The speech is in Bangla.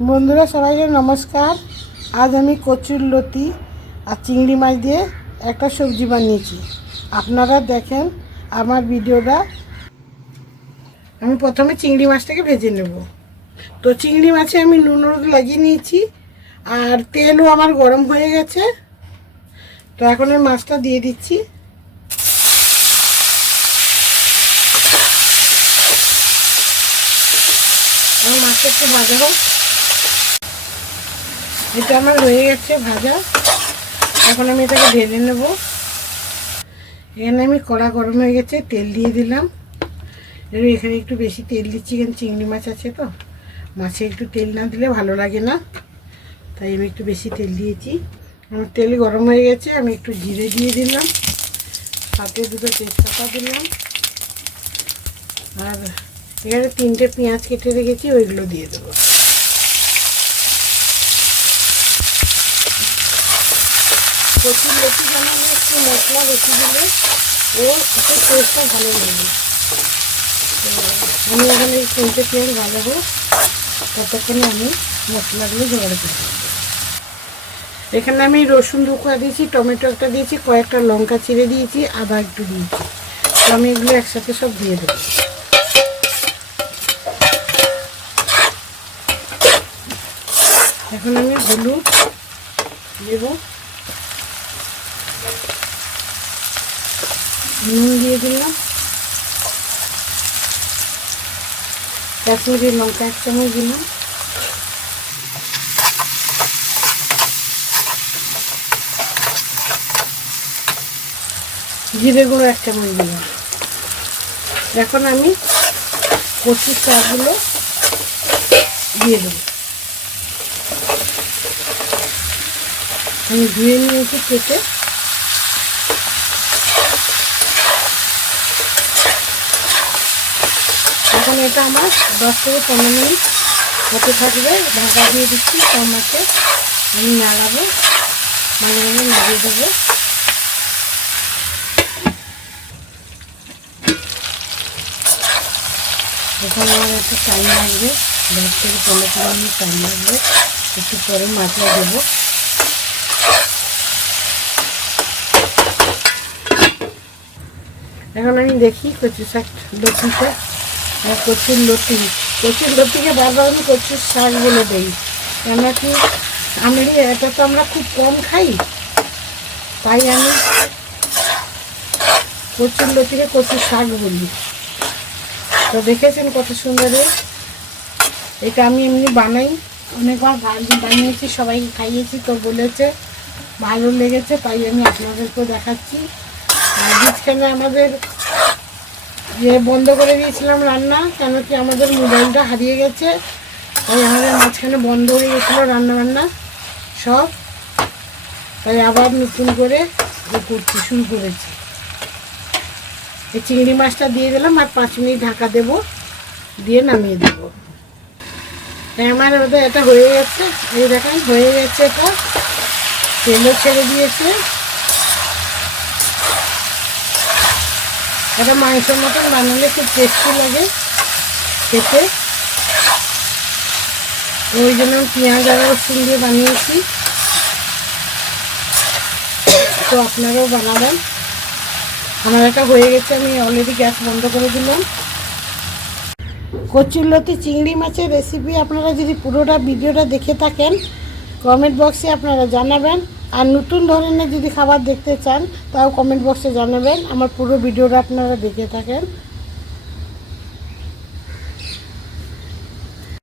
বন্ধুরা, সবাইকে নমস্কার। আজ আমি কচুর লতি আর চিংড়ি মাছ দিয়ে একটা সবজি বানিয়েছি। আপনারা দেখেন আমার ভিডিওটা। আমি প্রথমে চিংড়ি মাছটাকে ভেজে নেব। তো চিংড়ি মাছে আমি নুন হলুদ লাগিয়ে নিয়েছি আর তেলও আমার গরম হয়ে গেছে। তো এখন আমি মাছটা দিয়ে দিচ্ছি। আমার মাছটা একটু ভাজা হোক। এটা আমার হয়ে গেছে ভাজা। এখন আমি এটাকে ঢেলে নেব। এখানে আমি কড়া গরম হয়ে গেছে, তেল দিয়ে দিলাম। এবার এখানে একটু বেশি তেল দিচ্ছি, এখানে চিংড়ি মাছ আছে তো। মাছে একটু তেল না দিলে ভালো লাগে না। তাই আমি একটু বেশি তেল দিয়েছি। আমার তেল গরম হয়ে গেছে, আমি একটু জিরে দিয়ে দিলাম। সাথে দুটো তেজপাতা দিলাম। আর এখানে তিনটে পেঁয়াজ কেটে রেখেছি, ওইগুলো দিয়ে দেবো। কচুর লতি বানালে একটু মশলা বেশি দিলে ও একটু টেস্টটা ভালো লাগবে আমি এখানে এই তিনটে পেঁয়াজ ভাজাবো ততক্ষণে আমি মশলাগুলো জোগাড় করে এখানে আমি রসুন দুকোয়া দিয়েছি, টমেটো একটা দিয়েছি, কয়েকটা লঙ্কা চিড়ে দিয়েছি, আদা একটু দিয়েছি। তো আমি এগুলো একসাথে সব দিয়ে দেবো। এখন আমি হলুদ দেব নুন দিয়ে দিলাম। কাশ্মীরি লঙ্কা এক চামচ দিলাম। জিরে গুঁড়ো এক চামচ দিলাম। এখন আমি কচুর চাগুলো দিয়ে দেবো। আমি ধুয়ে নিয়েছি কেটে এখন এটা আমার দশ থেকে পনেরো মিনিট হতে থাকবে। ঢাকা দিয়ে দিচ্ছি টমাটো। আমি নাড়াবো। মানে নাড়িয়ে দেবো। এখানে আমার একটু টাইম লাগবে। দশ থেকে পনেরো মিনিট টাইম লাগবে। একটু পরে মাছটা দেবো। এখন আমি দেখি কচু শাক লতিটা আর কচুর লতি কচুর লতিকে বারবার আমি কচুর শাক বলে দিই। কেন কি আমি, এটা তো আমরা খুব কম খাই। তাই আমি কচুর লতিকে কচুর শাক বলি। তো দেখেছেন কত সুন্দর? এটা আমি এমনি বানাই। অনেকবার বানিয়েছি সবাই খাইয়েছি, তো বলেছে ভালো লেগেছে, তাই আমি আপনাদেরকেও দেখাচ্ছি। আর মাঝখানে আমাদের যে বন্ধ করে দিয়েছিলাম রান্না, কেন কি আমাদের মোবাইলটা হারিয়ে গেছে, তাই আমাদের মাঝখানে বন্ধ হয়ে গেছিল রান্না বান্না সব। তাই আবার নতুন করে করতে শুরু করেছি। এই চিংড়ি মাছটা দিয়ে দিলাম, আর পাঁচ মিনিট ঢাকা দেবো, দিয়ে নামিয়ে দেবো। তাই আমার ওটা এটা হয়ে গেছে, এই দেখেন হয়ে গেছে এটা। তেলও ছেড়ে দিয়েছে। এটা মাংসের মতন বানালে খুব টেস্টি লাগে খেতে। ওই জন্য পেঁয়াজ আর রসুন দিয়ে বানিয়েছি। তো আপনারাও বানাবেন। আমার এটা হয়ে গেছে, আমি অলরেডি গ্যাস বন্ধ করে দিলাম। কচুরলতি চিংড়ি মাছের রেসিপি আপনারা যদি পুরোটা ভিডিওটা দেখে থাকেন কমেন্ট বক্সে আপনারা জানাবেন। আর নতুন ধরনের যদি খাবার দেখতে চান, তাও কমেন্ট বক্সে জানাবেন। আমার পুরো ভিডিওটা আপনারা দেখে থাকেন।